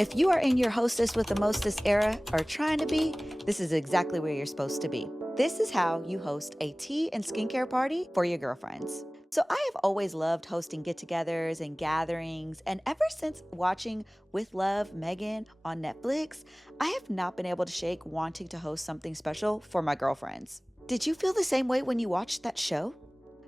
If you are in your hostess with the mostest era or trying to be, this is exactly where you're supposed to be. This is how you host a tea and skincare party for your girlfriends. So I have always loved hosting get-togethers and gatherings, and ever since watching With Love, Megan on Netflix, I have not been able to shake wanting to host something special for my girlfriends. Did you feel the same way when you watched that show?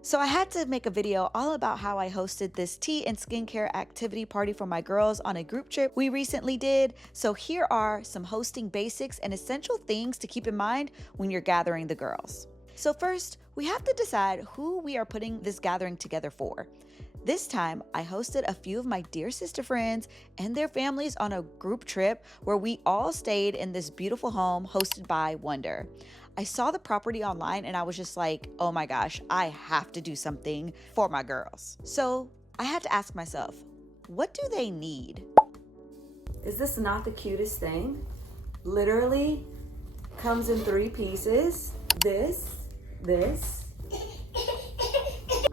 So I had to make a video all about how I hosted this tea and skincare activity party for my girls on a group trip we recently did. So here are some hosting basics and essential things to keep in mind when you're gathering the girls. So first, we have to decide who we are putting this gathering together for. This time, I hosted a few of my dear sister friends and their families on a group trip where we all stayed in this beautiful home hosted by Wonder. I saw the property online and I was just like, oh my gosh, I have to do something for my girls. So I had to ask myself, what do they need? Is this not the cutest thing? Literally comes in 3 pieces. This.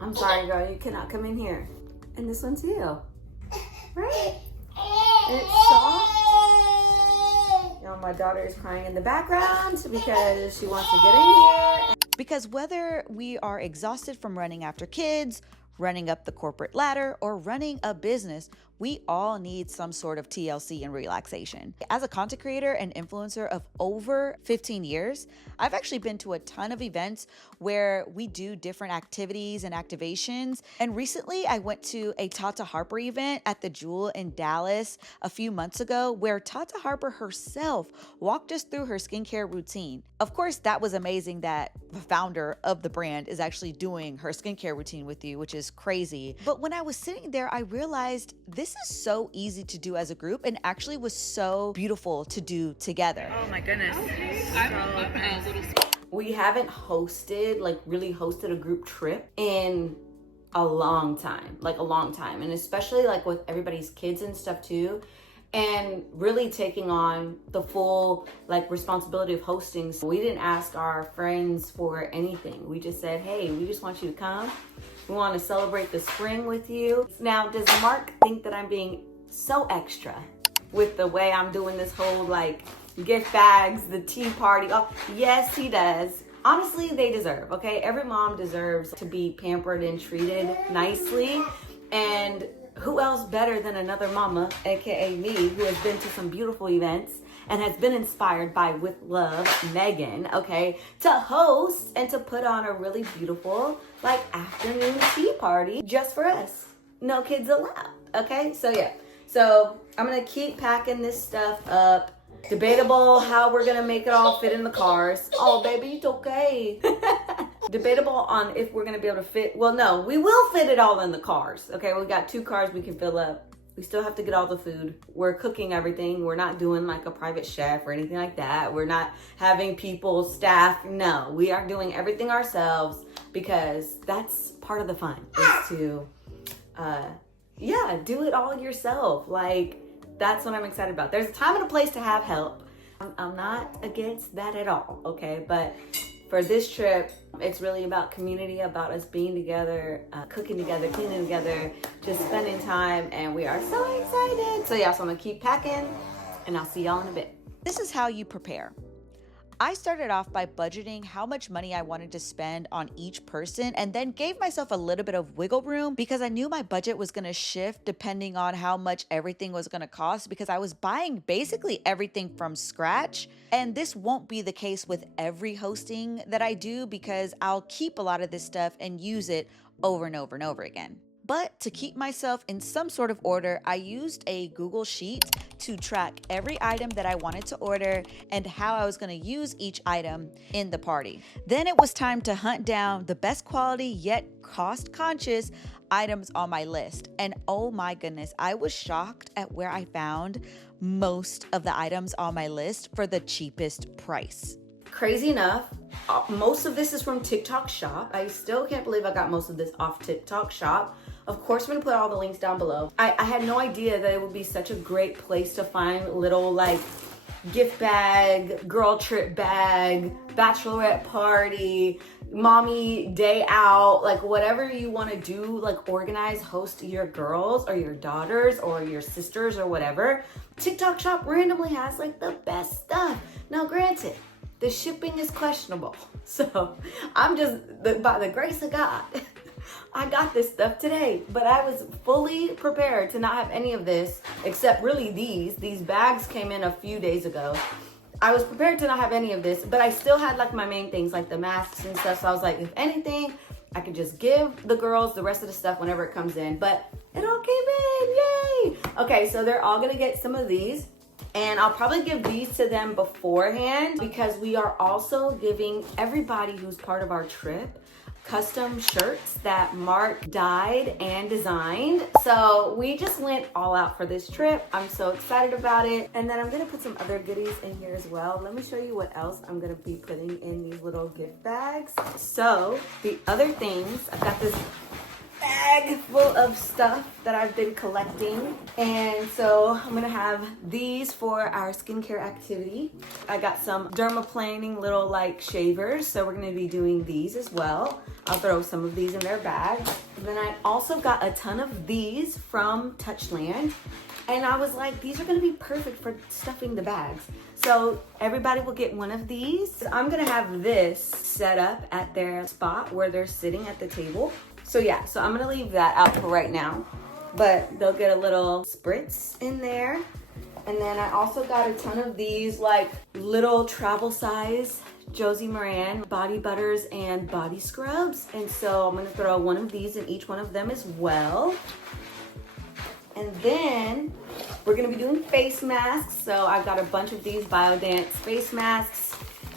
I'm sorry, girl, you cannot come in here. And this one too. Right? And it's soft. My daughter is crying in the background because she wants to get in here. Because whether we are exhausted from running after kids, running up the corporate ladder, or running a business, we all need some sort of TLC and relaxation. As a content creator and influencer of over 15 years, I've actually been to a ton of events where we do different activities and activations. And recently I went to a Tata Harper event at the Jewel in Dallas a few months ago where Tata Harper herself walked us through her skincare routine. Of course, that was amazing that the founder of the brand is actually doing her skincare routine with you, which is crazy. But when I was sitting there, I realized this is so easy to do as a group and actually was so beautiful to do together. Oh my goodness. We haven't really hosted a group trip in a long time, and especially like with everybody's kids and stuff too, and really taking on the full responsibility of hosting. So we didn't ask our friends for anything. We just said, hey, we just want you to come. We want to celebrate the spring with you. Now, does Mark think that I'm being so extra with the way I'm doing this whole gift bags, the tea party? Oh, yes, he does. Honestly, they deserve, okay? Every mom deserves to be pampered and treated nicely. And who else better than another mama, aka me, who has been to some beautiful events and has been inspired by With Love, Megan, okay, to host and to put on a really beautiful afternoon tea party just for us. No kids allowed, okay? So yeah, so I'm gonna keep packing this stuff up. Debatable how we're gonna make it all fit in the cars. Oh baby, it's okay. Debatable on if we're gonna be able to fit. Well, no, we will fit it all in the cars. Okay, we got 2 cars we can fill up. We still have to get all the food. We're cooking everything. We're not doing a private chef or anything like that. We're not having people, staff. No, we are doing everything ourselves because that's part of the fun is to, do it all yourself. That's what I'm excited about. There's a time and a place to have help. I'm not against that at all, okay? But for this trip, it's really about community, about us being together, cooking together, cleaning together, just spending time, and we are so excited. So yeah, so I'm gonna keep packing, and I'll see y'all in a bit. This is how you prepare. I started off by budgeting how much money I wanted to spend on each person and then gave myself a little bit of wiggle room because I knew my budget was going to shift depending on how much everything was going to cost because I was buying basically everything from scratch. And this won't be the case with every hosting that I do because I'll keep a lot of this stuff and use it over and over and over again. But to keep myself in some sort of order, I used a Google Sheet to track every item that I wanted to order and how I was going to use each item in the party. Then it was time to hunt down the best quality yet cost-conscious items on my list. And oh my goodness, I was shocked at where I found most of the items on my list for the cheapest price. Crazy enough, most of this is from TikTok Shop. I still can't believe I got most of this off TikTok Shop. Of course, I'm gonna put all the links down below. I had no idea that it would be such a great place to find little gift bag, girl trip bag, bachelorette party, mommy day out, like whatever you want to do, like organize, host your girls or your daughters or your sisters or whatever. TikTok Shop randomly has like the best stuff. Now granted, the shipping is questionable. So I'm just, by the grace of God, I got this stuff today, but I was fully prepared to not have any of this except really these bags came in a few days ago. I was prepared to not have any of this, but I still had like my main things like the masks and stuff. So I was like, if anything, I could just give the girls the rest of the stuff whenever it comes in, but it all came in, yay. Okay, so they're all gonna get some of these. And I'll probably give these to them beforehand because we are also giving everybody who's part of our trip custom shirts that Mark dyed and designed. So we just went all out for this trip. I'm so excited about it. And then I'm gonna put some other goodies in here as well. Let me show you what else I'm gonna be putting in these little gift bags. So the other things, I've got this bag full of stuff that I've been collecting, and so I'm gonna have these for our skincare activity. I got some dermaplaning little like shavers, so we're gonna be doing these as well. I'll throw some of these in their bag. And then I also got a ton of these from Touchland, and I was like, these are gonna be perfect for stuffing the bags. So everybody will get one of these. I'm gonna have this set up at their spot where they're sitting at the table. So yeah, so I'm gonna leave that out for right now, but they'll get a little spritz in there. And then I also got a ton of these like little travel size Josie Moran body butters and body scrubs. And so I'm gonna throw one of these in each one of them as well. And then we're gonna be doing face masks. So I've got a bunch of these Biodance face masks.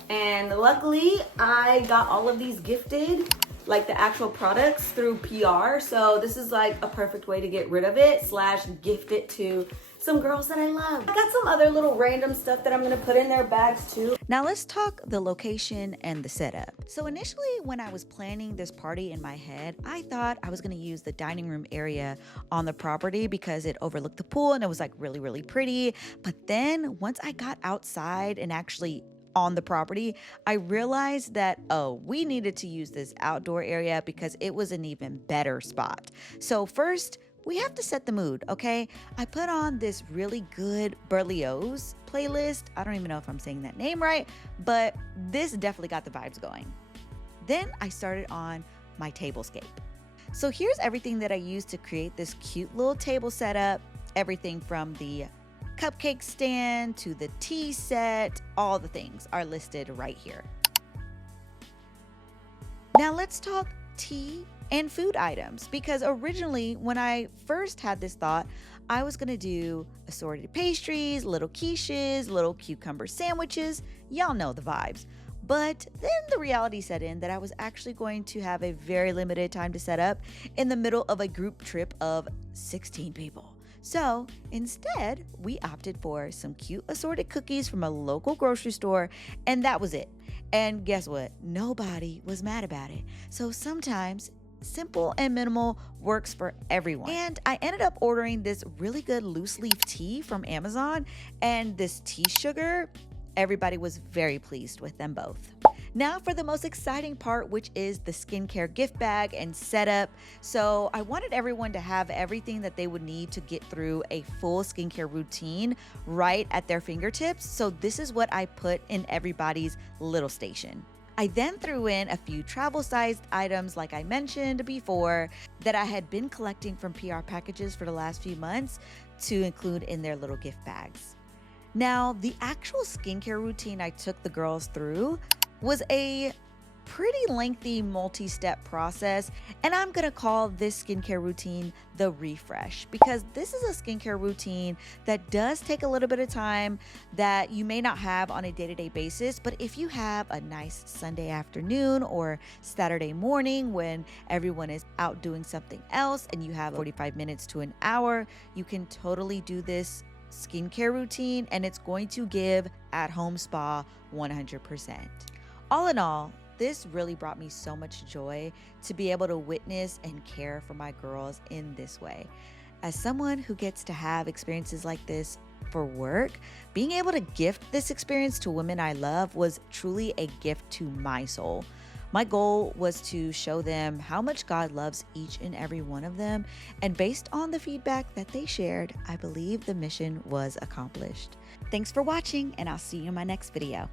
And luckily I got all of these gifted, like the actual products, through PR. So this is like a perfect way to get rid of it / gift it to some girls that I love. I got some other little random stuff that I'm gonna put in their bags too. Now let's talk the location and the setup. So initially when I was planning this party in my head, I thought I was gonna use the dining room area on the property because it overlooked the pool and it was like really, really pretty. But then once I got outside and actually on the property, I realized that, we needed to use this outdoor area because it was an even better spot. So first, we have to set the mood, okay? I put on this really good Berlioz playlist. I don't even know if I'm saying that name right, but this definitely got the vibes going. Then I started on my tablescape. So here's everything that I used to create this cute little table setup. Everything from the cupcake stand to the tea set, all the things are listed right here. Now let's talk tea and food items, because originally when I first had this thought, I was gonna do assorted pastries, little quiches, little cucumber sandwiches. Y'all know the vibes. But then the reality set in that I was actually going to have a very limited time to set up in the middle of a group trip of 16 people. So instead, we opted for some cute assorted cookies from a local grocery store, and that was it. And guess what? Nobody was mad about it. So sometimes simple and minimal works for everyone. And I ended up ordering this really good loose leaf tea from Amazon and this tea sugar. Everybody was very pleased with them both. Now for the most exciting part, which is the skincare gift bag and setup. So I wanted everyone to have everything that they would need to get through a full skincare routine right at their fingertips. So this is what I put in everybody's little station. I then threw in a few travel-sized items, like I mentioned before, that I had been collecting from PR packages for the last few months to include in their little gift bags. Now, the actual skincare routine I took the girls through was a pretty lengthy multi-step process, and I'm gonna call this skincare routine the refresh, because this is a skincare routine that does take a little bit of time that you may not have on a day-to-day basis. But if you have a nice Sunday afternoon or Saturday morning when everyone is out doing something else and you have 45 minutes to an hour, you can totally do this skincare routine and it's going to give at-home spa 100%. All in all, this really brought me so much joy to be able to witness and care for my girls in this way. As someone who gets to have experiences like this for work, being able to gift this experience to women I love was truly a gift to my soul. My goal was to show them how much God loves each and every one of them, and based on the feedback that they shared, I believe the mission was accomplished. Thanks for watching, and I'll see you in my next video.